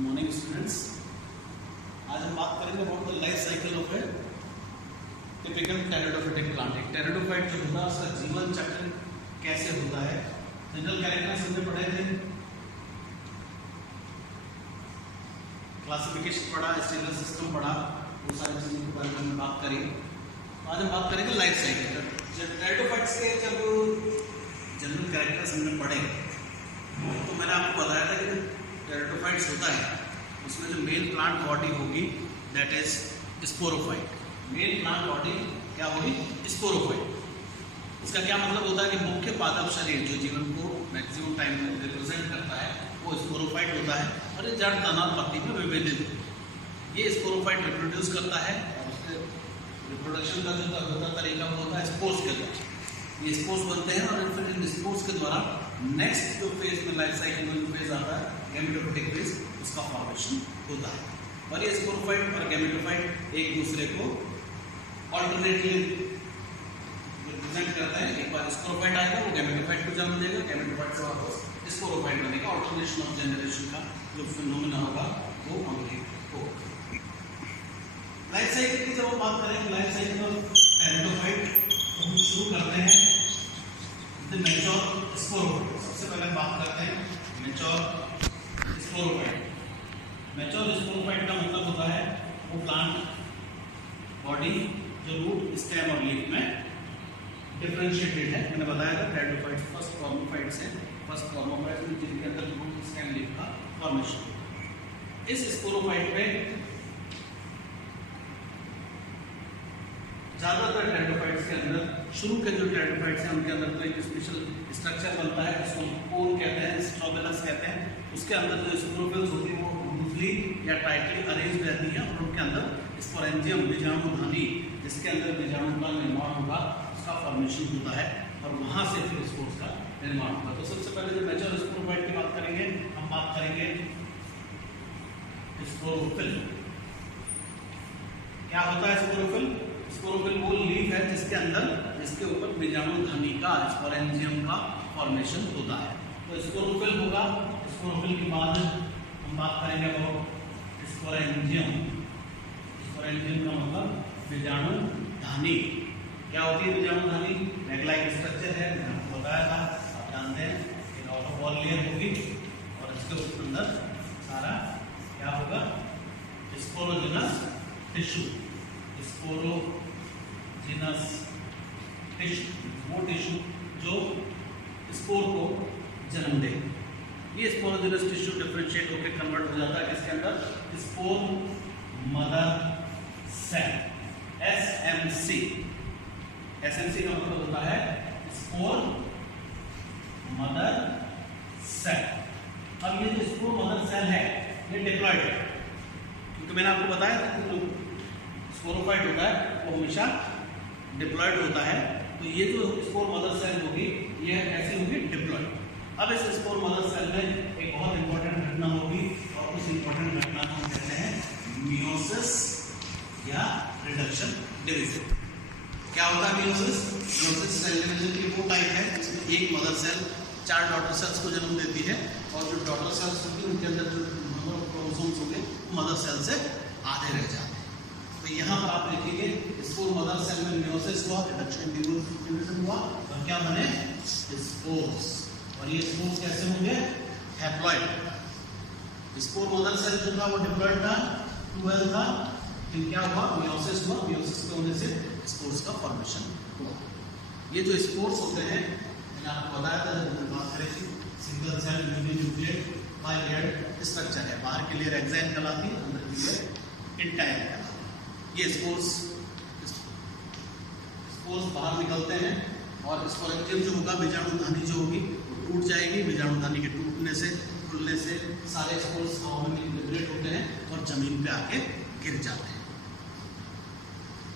Good morning students. आज हम बात करेंगे about the life cycle of a typical pteridophytic plant. एक टेरिडोफाइट जो होता है उसका जीवन चक्र कैसे होता है। जनरल कैरेक्टर्स हमने पढ़े थे, क्लासिफिकेशन पढ़ा, स्टेबल सिस्टम पढ़ा, वो सारी चीज़ों के बारे में हमने बात करी। आज हम बात करेंगे लाइफ साइकिल। जब टेरिडोफाइट्स के जब जनरल कैरेक्टर्स हमने पढ़े तो मैंने आपको बताया था कि टेरिडोफाइट्स होता है उसमें जो मेल प्लांट बॉडी होगी that is sporophyte. Male plant body क्या होगी? स्पोरोफाइट। इसका क्या मतलब होता है कि मुख्य पादप शरीर जो जीवन को मैक्सिमम टाइम में रिप्रेजेंट करता है वो स्पोरोफाइट होता है और ये जड़ तना पत्ती में विभेदित होता है। ये स्पोरोफाइट रिप्रोड्यूस करता है और उसके रिप्रोडक्शन का जो होता तरीका वो होता है स्पोर्स के द्वारा। ये स्पोर्स बनते हैं और फिर इन स्पोर्स के द्वारा नेक्स्ट जो फेज में लाइफ साइकिल में जो फेज आता है गैमेटोफाइटिक फेज, उसका फॉर्मेशन होता है। और ये स्पोरोफाइट और गैमेटोफाइट एक दूसरे को ऑल्टरनेटली रिप्रेजेंट करते हैं। एक बार स्पोरोफाइट आएगा वो गैमेटोफाइट को जन्म देगा, गैमेटोफाइट से वापस स्पोरोफाइट बनेगा। ऑल्टरनेशन ऑफ जनरेशन का जो फिनोमेना होगा वो हमने होगा। लाइफ साइकिल की जब हम बात करें लाइफ साइकिल ऑफ टेरिडोफाइट हम शुरू करते हैं मैच्योर स्पोरोफाइट। सबसे पहले बात करते हैं मैच्योर स्पोरोफाइट। मैच्योर स्पोरोफाइट का मतलब होता है वो प्लांट बॉडी जो रूट, स्टेम और लीफ में डिफरेंशिएटेड है। मैंने बताया था टेरिडोफाइट फर्स्ट फॉर्मोफाइट से फर्स्ट फॉर्मोफाइट में जिनके अंदर रूट, स्टेम, लीफ का फॉर्मेशन होता है। इस स्पोरोफाइट में ज़्यादातर टेरिडोफाइट्स के अंदर शुरू के जो टेरिडोफाइट्स हैं उनके अंदर तो एक स्पेशल स्ट्रक्चर बनता है जिसको कोन कहते हैं, स्ट्रोबेलस कहते हैं। उसके अंदर जो स्पोरोफिल्स होती है वो लूजली या टाइटली अरेंज रहती हैं और उनके अंदर स्पोरेंजियम बीजाणुधानी जिसके अंदर बीजाणु का निर्माण होगा उसका फॉर्मेशन होता है और वहाँ से फिर स्पोर्स का निर्माण होगा। तो सबसे पहले जो मैच्योर स्पोरोफाइट की बात करेंगे हम बात करेंगे स्पोरोफिल। क्या होता है स्पोरोफिल? स्पोरोफिल वो लीफ है जिसके ऊपर बीजाणुधानी का स्पोरेंजियम का फॉर्मेशन होता है। तो स्पोरोफिल होगा। स्पोरोफिल के बाद हम बात करेंगे अबाउट स्पोरेंजियम। स्पोरेंजियम का मतलब बीजाणुधानी। क्या होती है बीजाणुधानी? एग लाइक स्ट्रक्चर है, मैंने आपको बताया था, आप जानते हैं। एक आउटर वॉल लेयर होगी और इसके अंदर सारा क्या होगा? Sporogenous tissue. स्पोरोजिनस टिश्यू वो टिश्यू जो स्पोर को जन्म दे। ये स्पोरोजिनस टिश्यू डिफरेंशिएट होकर कन्वर्ट हो जाता है किसके अंदर? Spore mother cell, SMC। SMC का मतलब होता है स्पोर मदर सेल। अब ये जो स्पोर मदर सेल है ये डिप्लॉयड है क्योंकि मैंने आपको बताया था कि स्पोरोफाइट होता है वो हमेशा डिप्लॉयड होता है। तो ये जो स्पोर मदर सेल होगी ये कैसी होगी? डिप्लॉयड। अब इस स्पोर मदर सेल में एक बहुत इंपॉर्टेंट घटना होगी और उस इंपॉर्टेंट घटना को हम कहते हैं मियोसिस या रिडक्शन डिवीजन। क्या होता है मियोसिस? मियोसिस सेल डिवीजन की वो टाइप है जिसमें एक मदर सेल 4 डॉटर सेल्स को जन्म देती है और जो डॉटर सेल्स होती है उनके अंदर जो नंबर ऑफ क्रोमोसोम्स होंगे मदर सेल से आधे रह जाते हैं। तो यहाँ पर आप देखेंगे स्पोर मदर सेल में मियोसिस हुआ, रिडक्शन डिवीजन हुआ और क्या बने? स्पोर्स। और ये स्पोर्स कैसे होंगे? हैप्लॉइड। स्पोर मदर सेल जो था वो डिप्लॉयड था, 12 था, फिर क्या हुआ? मियोसिस हुआ। मियोसिस के होने से स्पोर्स का फॉर्मेशन हुआ। ये जो स्पोर्स होते हैं मैंने आपको बताया था जब हमने बात करी थी सिंगल सेल यूनिन्यूक्लियेट बाइलेयर्ड स्ट्रक्चर है। बाहर की लेयर एक्साइन कहलाती है, अंदर की लेयर इंटायर कहलाती है। ये स्पोर्स बाहर निकलते हैं और स्पोरेंजियम जो होगा, बीजाणुधानी जो होगी वो टूट जाएगी। बीजाणुधानी के टूटने से, खुलने से सारे स्पोर्स हवा में लिबरेट होते हैं और जमीन पे आके गिर जाते हैं।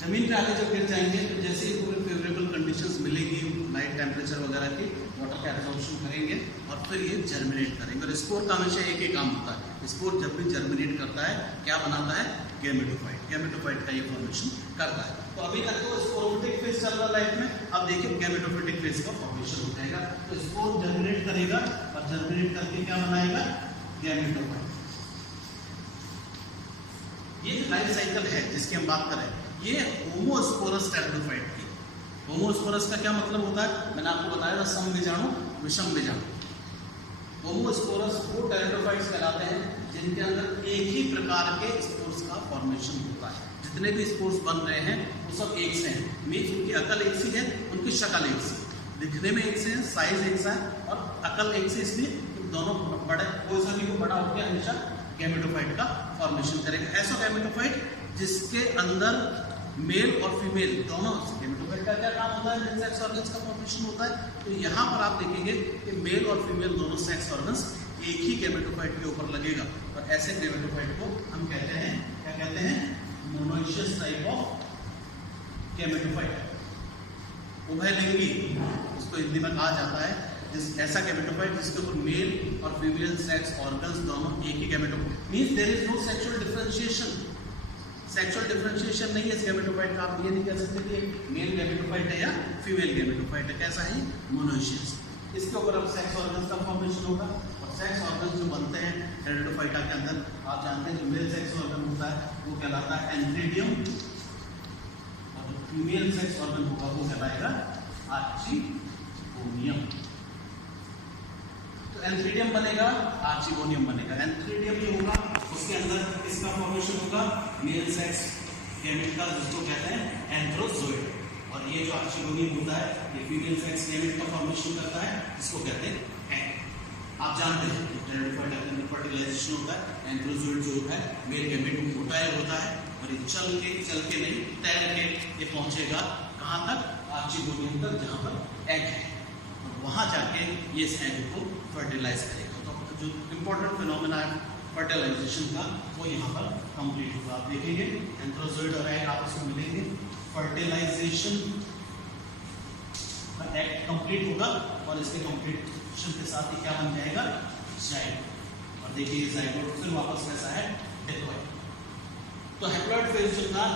जमीन पे आके जब गिर जाएंगे तो जैसे ही कोई फेवरेबल कंडीशंस मिलेगी लाइट टेम्परेचर वगैरह की, वाटर का एब्जॉर्प्शन करेंगे और फिर ये जर्मिनेट करेंगे। और स्पोर का हमेशा एक ही काम होता है, स्पोर जब भी जर्मिनेट करता है क्या बनाता है? गैमेटोफाइट। गैमेटोफाइट का ये फॉर्मेशन करता है। तो अभी तक तो स्पोरोफिटिक फेज चल रहा है लाइफ में, अब देखिए गैमेटोफाइटिक फेज का फॉर्मेशन हो जाएगा। तो स्पोर जर्मिनेट करेगा और जर्मिनेट करके क्या बनाएगा? गैमेटोफाइट। लाइफ साइकिल है जिसकी हम बात करें, ये होमोस्पोरस टेरिडोफाइट की। होमोस्पोरस का क्या मतलब होता है, मैंने आपको बताया था, सम बीजाणु विषम बीजाणु। होमोस्पोरस वो टेरिडोफाइट्स कहलाते हैं जिनके अंदर एक ही प्रकार के स्पोर्स का फॉर्मेशन होता है। जितने भी स्पोर्स बन रहे हैं वो सब एक से हैं, मीन्स उनकी अकल एक सी है, उनकी शक्ल एक सी, दिखने में एक से है, साइज एक सा है और अकल एक से, इसलिए दोनों बड़े, कोई सा भी को बड़ा होकर हमेशा गैमेटोफाइट का फॉर्मेशन करेगा। ऐसा गैमेटोफाइट जिसके अंदर मेल और फीमेल दोनों, गैमेटोफाइट का क्या काम होता है, सेक्स ऑर्गन्स का फॉर्मेशन होता है। तो यहाँ पर आप देखेंगे कि मेल और फीमेल दोनों सेक्स ऑर्गन्स एक ही गैमेटोफाइट के ऊपर लगेगा, और ऐसे गैमेटोफाइट को हम कहते हैं, क्या कहते हैं, मोनोइशियस टाइप ऑफ गैमेटोफाइट, उभयलिंगी इसको हिंदी में कहा जाता है। ऐसा गैमेटोफाइट जिसके ऊपर मेल और फीमेल सेक्स ऑर्गन्स दोनों एक ही gametophyte, means there is no sexual differentiation. Sexual differentiation नहीं है इस गैमेटोफाइट का। आप ये नहीं कह सकते कि मेल गैमेटोफाइट है या फीमेल गैमेटोफाइट है। कैसा है, मोनोइशियस। इसके ऊपर अब सेक्स ऑर्गन्स का फॉर्मेशन होगा, और सेक्स ऑर्गन्स जो बनते हैं टेरिडोफाइटा के अंदर, आप जानते हैं जो मेल सेक्स ऑर्गन होता है वो कहलाता है एंथ्रीडियम, और फीमेल सेक्स ऑर्गन होगा वो कहलाएगा आर्चिगोनियम। तो एंथ्रीडियम बनेगा, आर्चिगोनियम बनेगा। एंथ्रीडियम जो होगा उसके अंदर इसका फॉर्मेशन होगा मेल सेक्स गैमेट का, जिसको कहते हैं एंथ्रोजोइड, और ये जो आर्चिगोनियम होता है ये फीमेल सेक्स गैमेट का फॉर्मेशन करता है, जिसको कहते हैं एग। आप जानते हैं कि टेरिडोफाइट के अंदर फर्टिलाइजेशन होता है। एंथ्रोजोइड जो है मेल गैमेट में मोटा होता है, और ये चल के नहीं, तैर के ये पहुंचेगा कहाँ तक, आर्चिगोनियम तक, जहाँ पर एग है, और वहाँ जाके ये इस एग को फर्टिलाइज करेगा। तो जो इम्पोर्टेंट फिनोमेना है फर्टिलाइजेशन का वो यहाँ पर कंप्लीट होगा। आप देखेंगे एंथ्रोजोइड और एग आपस में मिलेंगे, फर्टिलाइजेशन का एग कंप्लीट होगा, और इसके कंप्लीशन के साथ ही क्या बन जाएगा, जाइगोट। और देखिए जाइगोट फिर वापस कैसा है, डिप्लॉइड। तो हैप्लॉइड फेज जो था,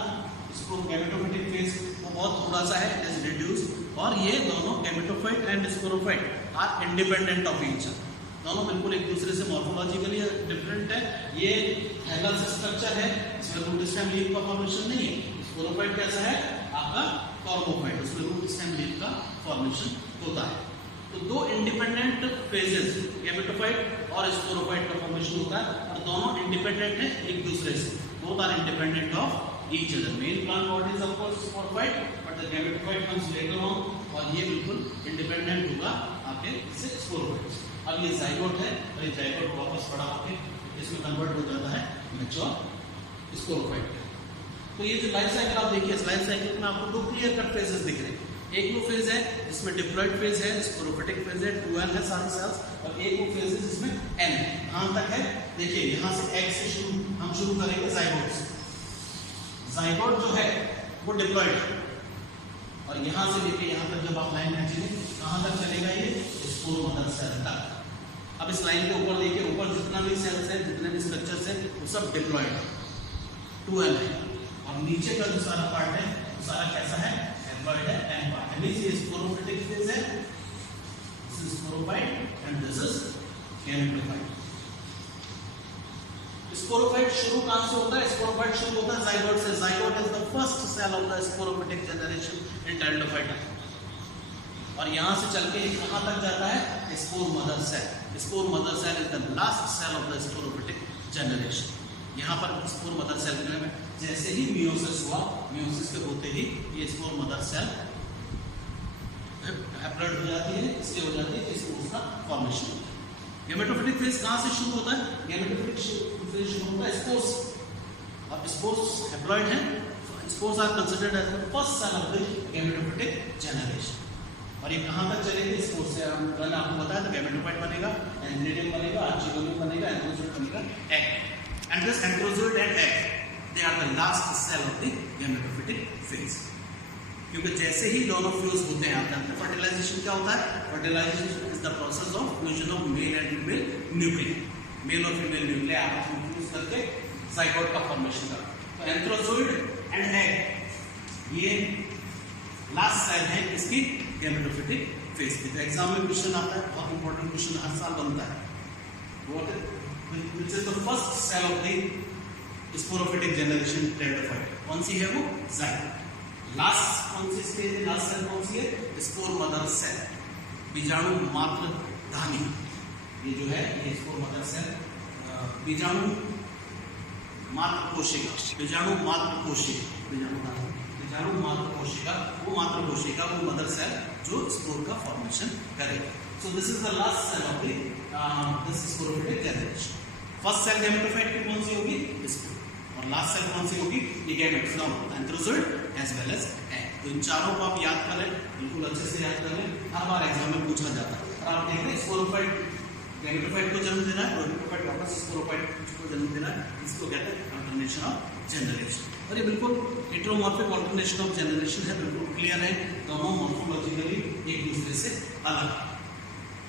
इसको गैमेटोफाइटिक फेज वो बहुत थोड़ा सा है, इट इज रिड्यूस, और ये दोनों gametophyte and sporophyte are independent of each other. दोनों बिल्कुल एक दूसरे से मॉर्फोलॉजिकली डिफरेंट है। ये थैलस स्ट्रक्चर है, इसमें रूट स्टेम लीफ का फॉर्मेशन नहीं है। स्पोरोफाइट कैसा है आपका, कॉर्मोफाइट, उसमें रूट स्टेम लीफ का फॉर्मेशन होता है। तो दो इंडिपेंडेंट फेजेस गैमेटोफाइट और स्पोरोफाइट का फॉर्मेशन होता है, और दोनों इंडिपेंडेंट है एक दूसरे से, both are independent of each other. Main plant body is of course sporophyte, but the gametophyte comes later on, और ये बिल्कुल इंडिपेंडेंट होगा आपके इससे स्पोरोफाइट। अब ये जाइगोट है, और ये जाइगोट वापस बड़ा होकर इसमें कन्वर्ट हो जाता है मैच्योर स्पोरोफाइट। तो ये जो लाइफ साइकिल आप देखिए, इस लाइफ साइकिल में आपको दो क्लियर कट फेजेस दिख रहे हैं। एक वो फेज है जिसमें डिप्लॉइड फेज है, स्पोरोफिटिक फेज है, 2n है सारे सेल्स, और एक वो फेज है जिसमें n है। कहाँ तक है, देखिए यहाँ से एग से हम शुरू करेंगे जाइगोट से। जाइगोट जो है वो डिप्लॉइड है, और यहाँ से लेके यहाँ तक जब आप लाइन खींचेंगे कहाँ तक चलेगा, ये स्पोर मदर सेल तक। अब इस लाइन के ऊपर देखिए, ऊपर जितना भी सेल्स है, जितने भी स्ट्रक्चर्स है, वो सब डिप्लॉइड है, 2n है, और नीचे का जो सारा पार्ट है वो सारा कैसा है, हैप्लॉइड है, n पार्ट है। मींस ये स्पोरोफिटिक फेज है, this is sporophyte and this is gametophyte. Sporophyte शुरू कहां से होता है, स्पोरोफाइट शुरू होता है जाइगोट से। Zygote is the first cell of the sporophytic generation in pteridophyta, और यहां से चल के कहां तक जाता है, spore mother cell. Spore mother cell is the last cell of the sporophytic generation. यहाँ पर स्पोर मदर सेल में जैसे ही मियोसिस हुआ, मियोसिस के होते ही ये स्पोर मदर सेल हैप्लॉइड हो जाती है, इसलिए हो जाती है कि उसका फॉर्मेशन होता है। गैमेटोफिटिक फेज कहाँ से शुरू होता है, गैमेटोफिटिक फेज शुरू होता है स्पोर्स। अब स्पोर्स हैप्लॉइड है, spores are considered as the first cell of the gametophytic generation. और ये कहाँ तक चलेगी, स्पोर्स से मैंने आपको बताया था गैमेटोफाइट बनेगा, एंथ्रीडियम बनेगा, आर्चिगोनियम बनेगा, एंथ्रोजोइड बनेगा, egg. And this antherozoid and egg they are the last cell of the gametophytic phase. क्योंकि जैसे ही दोनों फ्यूज होते हैं, आप जानते हैं फर्टिलाइजेशन क्या होता है, fertilization is the process of fusion of male and female nuclei. Male और फीमेल न्यूक्लिया आपस में फ्यूज करके जाइगोट का फॉर्मेशन करते हैं। तो एंथ्रोजोइड एंड एग ये लास्ट सेल है इसकी गैमेटोफिटिक फेज की। तो एग्जाम में क्वेश्चन आता है, बहुत इंपॉर्टेंट क्वेश्चन हर साल बनता है, what is the first cell of the sporophytic generation pteridophyte. कौन सी है वो? जाइगोट। लास्ट कौन सी स्टेज है, लास्ट सेल कौन सी है? स्पोर मदर सेल, बीजाणु मात्र धानी। ये जो है ये स्पोर मदर सेल, बीजाणु मात्र कोशिका, बीजाणु मात्र कोशिका, बीजाणु मात्र कोशिका, वो मात्र कोशिका, वो मदर सेल जो स्पोर का फॉर्मेशन करेगा। So this is the last cell of this sporophytic generation. First cell gametophyte की कौन सी होगी? स्पोर। और लास्ट सेल कौन सी होगी? Gametes, antherozoid as well as egg. तो इन चारों को आप याद कर लें, बिल्कुल अच्छे से याद कर लें, हर बार एग्जाम में पूछा जाता है। और आप देख रहे हैं स्पोरोफाइट गैमेटोफाइट को जन्म देना है, प्रोटोफाइट वापस स्पोरोफाइट को जन्म देना है, इसको कहते हैं अल्टरनेशन ऑफ जनरेशन। और ये बिल्कुल हेटेरोमॉर्फिक अल्टरनेशन ऑफ जनरेशन है, बिल्कुल क्लियर है, दोनों मॉर्फोलॉजिकली एक दूसरे से अलग है।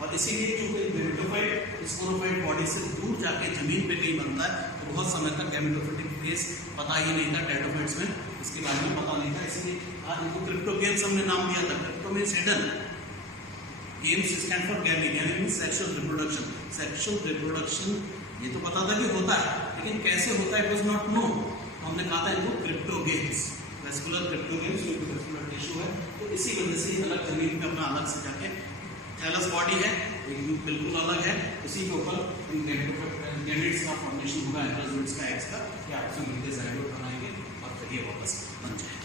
और इसीलिए चूंकि गैमेटोफाइट स्पोरोफाइट बॉडी से दूर जाके जमीन पे कहीं बनता है, तो बहुत समय तक गैमेटोफाइटिक फेज पता ही नहीं था टेरिडोफाइट्स में, इसके बारे में पता नहीं था। इसलिए आज इनको क्रिप्टोगेम्स हमने नाम दिया था। Crypto means hidden, games stand for गैमी, गैमी means sexual reproduction. Sexual reproduction ये तो पता था कि होता है, लेकिन कैसे होता है इट वाज नॉट नो। हमने कहा था इनको क्रिप्टोगेम्स, वेस्कुलर क्रिप्टोगेम्स, क्योंकि वेस्कुलर टिश्यू है, तो इसी वजह से अलग जमीन पे अपना अलग से जाके थैलस बॉडी है, बिल्कुल अलग है, उसी के ऊपर गैमेट्स का फॉर्मेशन होगा, एंथ्रोजोइड्स का, एग्स का, ये आपस में मिलकर जाइगोट बनाएंगे और फिर ये वापस बन जाएगा।